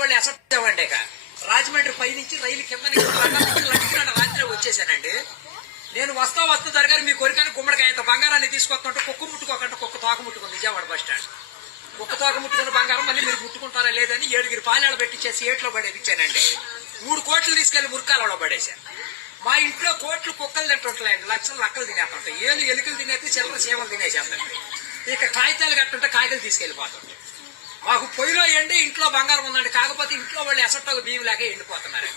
వాళ్ళు ఎసట్టామండి. రాజమండ్రి పై నుంచి రైలు కింద నుంచి రాత్రి వచ్చేసానండి. నేను వస్తా దొరగారు మీ కోరికని గుమ్మడికాయ ఇంత బంగారాన్ని తీసుకొస్తుంటే కుక్క ముట్టుకోకుండా కుక్క తోక ముట్టుకుంది విజయవాడ బస్ స్టాండ్. కుక్క తోక ముట్టుకున్న బంగారం మళ్ళీ మీరు ముట్టుకుంటారా లేదని 7 పాలేళ్ళు పెట్టించేసి ఏట్లో పడేపించానండి. 3 కోట్లు తీసుకెళ్లి మురికాలలో పడేశాను. మా ఇంట్లో కోట్లు కుక్కలు తింటుంటాయండి, లక్షలు లక్కలు తినేస్తుంటాయి, ఎలుకలు తినేస్తే చిల్లర చీమలు తినేసేస్తాయి. ఇక కాగితాలు కట్టుంటే కాగితాలు తీసుకెళ్లిపోతుంటాయి. మాకు పొయ్యిలో ఎండి ఇంట్లో బంగారం ఉందండి, కాకపోతే ఇంట్లో వాళ్ళు ఎసట్టకు బియ్యం లేక ఎండిపోతున్నారు.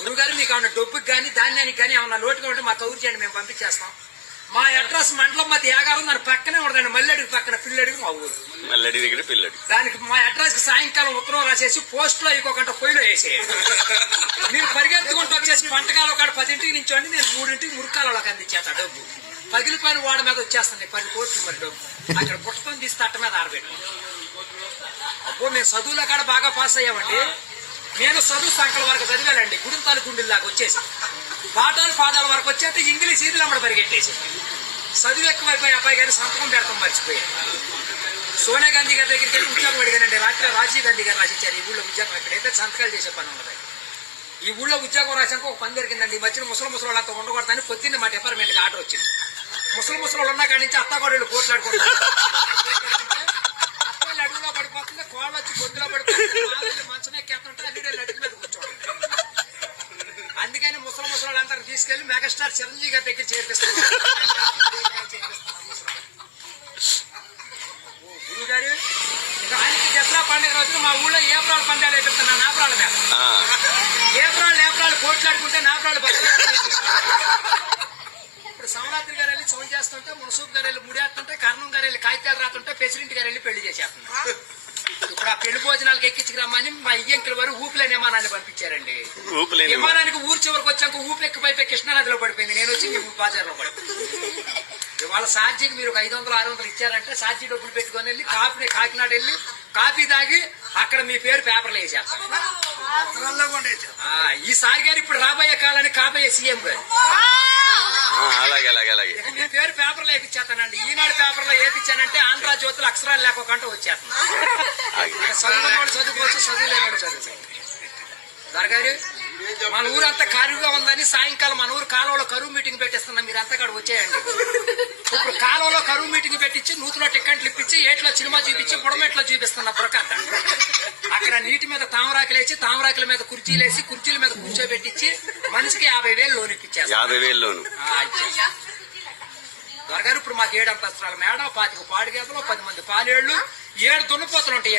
గురుగారు మీకు ఏమన్నా డబ్బుకి కానీ ధాన్యానికి కానీ ఏమన్నా లోటుగా ఉంటే మా కౌరు చేయండి, మేము పంపించేస్తాం. మా అడ్రస్ మండలం మా త్యాగారం దాని పక్కనే ఉండదండి, మల్లెడికి పక్కన పిల్లడికి మా ఊరు. మల్లెడి దగ్గర పిల్లడి దానికి మా అడ్రస్ కి సాయంకాలం ఉత్తరం రాసేసి పోస్ట్ లో ఇంకొక పొయ్యిలో వేసేయండి. మీరు పరిగెత్తుకుంటూ వచ్చేసి వంటకాలు ఒక 10ంటికి నుంచోండి, నేను 3ంటికి మురికాలలోకి అందించేస్తా డబ్బు. పగిలిపోయిన వాడి మీద వచ్చేస్తుంది 10 కోట్లు మరి డబ్బు. అక్కడ పుట్టకొని తీసి తట్ట మీద ఆరబెట్టుకోండి. అబ్బో మేము చదువులో కాడ బాగా పాస్ అయ్యామండి. నేను చదువు సంకల వరకు చదివానండి, గుడింతాలు గుండెల్లాగా వచ్చేసి పాదాల వరకు వచ్చేస్తే ఇంగ్లీష్ ఈదులు అమ్మడి పరిగెట్టేసి చదువు ఎక్కువైపోయి అబ్బాయి గారి సంతకం పెడతాం మర్చిపోయాను. సోనియా గాంధీ గారి దగ్గరికి వెళ్ళి ఉద్యోగం అడిగానండి. రాత్రి రాజీవ్ గాంధీ గారు రాసిచ్చారు ఈ ఊళ్ళో ఉద్యోగం. ఎక్కడైతే సంతకాలు చేసే పని ఉండదు. ఈ ఊళ్ళో ఉద్యోగం రాసాక ఒక పని దొరికిందండి. ఈ మధ్యన ముసలి వాళ్ళంతా ఉండకూడదని పొద్దున్నే మా డిపార్ట్మెంట్కి ఆర్డర్ వచ్చింది. ముసలి ఉన్న కాడి నుంచి అత్తగాడు పోట్లాడుకుంటారు. అత్తలు అడుగులో పడిపోతుంది, కోళ్ళు వచ్చి గొంతులో పడిపోతుంది, మంచం ఎక్కేస్తుంటే అల్లుడే అడుగు మీద కూర్చోండి. అందుకని ముసలి వాళ్ళంతా తీసుకెళ్లి మెగాస్టార్ చిరంజీవి గారి దగ్గర చేర్పిస్తాను. గురువు గారు ఆయనకి దసరా పండుగ రోజున మా ఊళ్ళో ఏప్రాలు పందాలు వేపిస్తున్నాను. నాపరాల మీద ఏప్రాలు కోట్లాడుకుంటే నాపరాలు బస్సు. ఇప్పుడు సంవరాత్రి గారు వెళ్ళి చౌన్ చేస్తుంటే, మునసూపు గారు వెళ్ళి ముడేస్తుంటే, కర్ణం గారు వెళ్ళి కాగితాలు రాస్తుంటే, ప్రెసిడెంట్ గారు వెళ్ళి పెళ్లి చేసేస్తున్నారు. ఇప్పుడు ఆ పెళ్లి భోజనాలకు ఎక్కించుకురమ్మని మా ఇయ్యంకుల వారు ఊపిలేని విమానాన్ని పంపించారండి. విమానానికి ఊరు చివరికి వచ్చాక ఊపి ఎక్కిపోయి కృష్ణానదిలో పడిపోయింది. నేను వచ్చి మీ బాజార్లో పడిపోయింది. ఇవాళ ఛార్జీకి మీరు ఒక 500-600 ఇచ్చారంటే ఛార్జీ డబ్బులు పెట్టుకొని వెళ్ళి కాకినాడ వెళ్ళి కాఫీ తాగి అక్కడ మీ పేరు పేపర్లో వేసేస్తారు. ఈసారి గారు ఇప్పుడు రాబోయే కాలానికి కాబోయే సీఎం గారు మీ పేరు పేపర్లో వేపించేస్తానండి. ఈనాడు పేపర్లో వేపించానంటే ఆంధ్ర జ్యోతులు అక్షరాలు లేకుండా వచ్చేస్తున్నాను. చదువుకున్నవాడు చదువుకోవచ్చు, చదువు లేనివాడు చదువుకోవచ్చు. దొరగారు మన ఊరంతా కరువుగా ఉందని సాయంకాలం మన ఊరు కాలువలో కరువు మీటింగ్ పెట్టిస్తున్నాం. మీరు అంతా కాడ వచ్చేయండి. ఇప్పుడు కాలువలో కరువు మీటింగ్ పెట్టించి నూతులో టిక్కెట్లు ఇప్పించి ఏట్లో సినిమా చూపించి బుడమెట్లో చూపిస్తున్నా బురకట్ట. అక్కడ నీటి మీద తామరాకులేసి తామరాకుల మీద కుర్చీలేసి కుర్చీల మీద కూర్చోబెట్టించి మనిషికి 50,000 లోన్ ఇప్పించారు. 50,000 లోన్ దొరగారు ఇప్పుడు మాకు 7 అంతస్తుల మేడ, 25 పాడిగేదలు, 10 మంది పాలేళ్లు, 7 దున్నపోతలు ఉంటాయి.